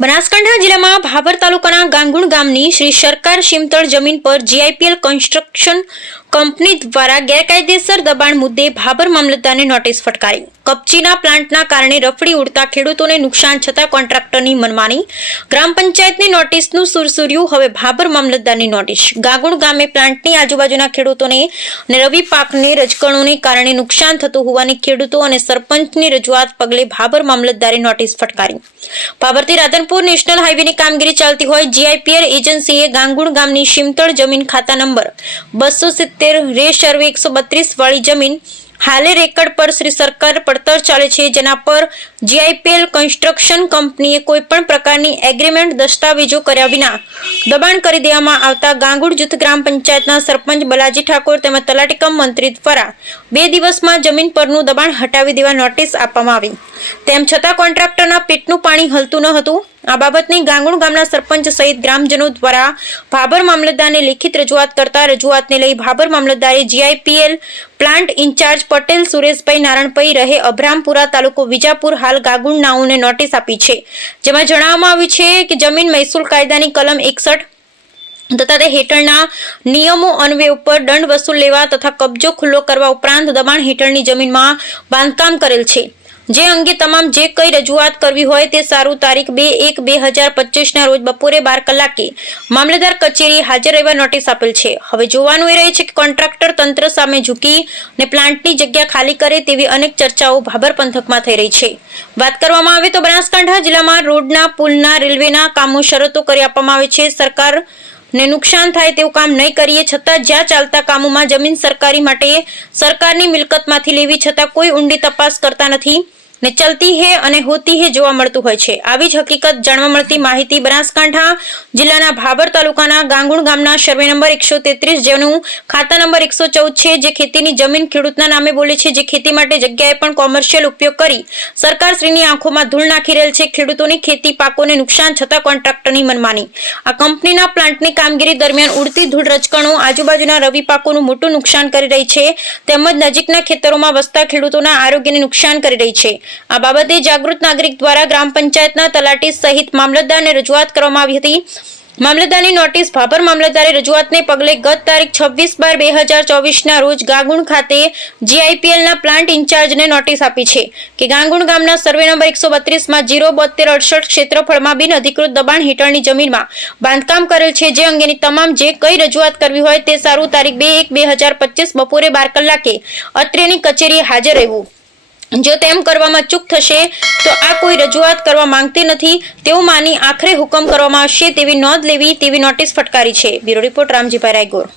બનાસકાંઠા જિલ્લામાં ભાભર તાલુકાના ગાંગુણ ગામની શ્રી સરકાર શિમતળ જમીન પર જીઆઈપીએલ કન્સ્ટ્રક્શન કંપની દ્વારા ગેરકાયદેસર દબાણ મુદ્દે ભાભર મામલતદારને નોટિસ ફટકારી. કપચીના પ્લાન્ટના કારણે રફડી ઉડતા ખેડૂતોને નુકસાન છતાં કોન્ટ્રાક્ટરની મનમાની. ગ્રામ પંચાયતની નોટિસનું સુરસુર્યું, હવે ભાભર મામલતદારની નોટિસ. ગાગુણ ગામે પ્લાન્ટની આજુબાજુના ખેડૂતોને અને રવિ પાકને રજકણોને કારણે નુકસાન થતું હોવાની ખેડૂતો અને સરપંચની રજૂઆત પગલે ભાભર મામલતદારે નોટિસ ફટકારી. ભાભરથી રાધનપુર નેશનલ હાઈવેની કામગીરી ચાલતી હોય, જીઆઈપીએલ એજન્સીએ ગાંગુણ ગામની શિમતળ જમીન ખાતા નંબર બસો સિત્તેર રે સર્વે એકસો બત્રીસ વાળી જમીન હાલે રેકર્ડ પર શ્રી સરકાર પડતર ચાલે છે, જેના પર જીઆઈપીએલ કન્સ્ટ્રક્શન કંપનીએ કોઈ પણ પ્રકારની એગ્રીમેન્ટ દસ્તાવેજો કર્યા વિના દબાણ કરી દેવામાં આવતા ગાંગુડ જૂથ ગ્રામ પંચાયતના સરપંચ બલાજી ઠાકોર તેમજ તલાટીકમ મંત્રી દ્વારા બે દિવસમાં જમીન પરનું દબાણ હટાવી દેવા નોટિસ આપવામાં આવી. તેમ છતાં કોન્ટ્રાક્ટરના પેટનું પાણી હલતું ન હતું. આ બાબતની ગાંગુણ ગામના સરપંચ સહિત ગ્રામજનો દ્વારા ભાભર મામલતદારને લેખિત રજૂઆત કરતા રજૂઆતને લઈ ભાભર મામલતદારે GIPL plant in charge Patel Sureshbhai Naranbhai રહે અભરામપુરા તાલુકો વિજાપુર હાલ ગાગુણ નાઉને નોટિસ આપી છે. જેમાં જણાવવામાં આવ્યું છે કે જમીન મહેસૂલ કાયદાની કલમ એકસઠ તથા તે હેઠળના નિયમો અન્વય ઉપર દંડ વસૂલ લેવા તથા કબજો ખુલ્લો કરવા ઉપરાંત દબાણ હેઠળની જમીનમાં બાંધકામ કરેલ છે. જે અંગે તમામ જે કઈ રજૂઆત કરવી હોય તે સારું તારીખ બે એક બે હજાર પચીસના રોજ બપોરે બાર કલાકે મામલેદાર કચેરી હાજર રહેવા નોટિસ આપેલ છે. હવે જોવાનું એ રહે છે કે કોન્ટ્રાક્ટર તંત્ર સામે ઝૂકી ને પ્લાન્ટની જગ્યા ખાલી કરે તેવી અનેક ચર્ચાઓ ભાભર પંથકમાં થઈ રહી છે. વાત કરવામાં આવે તો બનાસકાંઠા જિલ્લામાં રોડના, પુલના, રેલવેના કામો શરતો કરી આપવામાં આવે છે. સરકાર ને નુકસાન થાય તેવું કામ નહીં કરીએ, છતાં જ્યાં ચાલતા કામોમાં જમીન સરકારી માટે સરકારની મિલકતમાંથી લેવી છતાં કોઈ ઊંડી તપાસ કરતા નથી. ને ચલતી હે અને હોતી હે જોવા મળતું હોય છે. આવી જ હકીકત જાણવા મળતી માહિતી બનાસકાંઠા જિલ્લાના ભાભર તાલુકાના ગાંગુણ ગામના સર્વે નંબર એકસો તેત્રીસ જેનું ખાતા નંબર એકસો ચૌદ છે, જે ખેતીની જમીન ખેડૂતના નામે બોલે છે. જે ખેતી માટે જગ્યાએ પણ કોમર્શિયલ ઉપયોગ કરી સરકારશ્રીની આંખોમાં ધૂળ નાખી રહેલ છે. ખેડૂતોની ખેતી પાકોને નુકસાન છતાં કોન્ટ્રાક્ટરની મનમાની. આ કંપનીના પ્લાન્ટની કામગીરી દરમિયાન ઉડતી ધૂળ રચકણો આજુબાજુના રવિ પાકોનું મોટું નુકસાન કરી રહી છે. તેમજ નજીકના ખેતરોમાં વસતા ખેડૂતોના આરોગ્યને નુકસાન કરી રહી છે. આ બાબતે જાગૃત નાગરિક દ્વારા ગ્રામ પંચાયતના તલાટી સહિત મામલતદારને રજૂઆત કરવામાં આવી હતી. મામલતદારની નોટિસ ભાભર મામલતદારે રજૂઆતને પગલે ગત તારીખ છવ્વીસ બાર બે હજાર ચોવીસના રોજ ગાંગુણ ખાતે જીઆઈપીએલના પ્લાન્ટ ઇન્ચાર્જને નોટિસ આપી છે કે ગાંગુણ ગામના સર્વે નંબર એકસો બત્રીસમાં જીરો બોતેર અડસઠ ક્ષેત્રફળમાં બિન અધિકૃત દબાણ હેઠળની જમીનમાં બાંધકામ કરેલ છે જે અંગેની તમામ જે કઈ રજૂઆત કરવી હોય તે સારું તારીખ બે એક બે હજાર પચીસ બપોરે બાર કલાકે અત્રેની કચેરીએ હાજર રહેવું. જો તેમ કરવામાં ચૂક થશે, તો આ કોઈ રજૂઆત કરવા માંગતી નથી. તેવું માની આખરે હુકમ કરવામાં આવશે તેવી નોંધ લેવી તેવી નોટિસ ફટકારી છે. બ્યુરો રિપોર્ટ, રામજીભાઈ રાયગોર.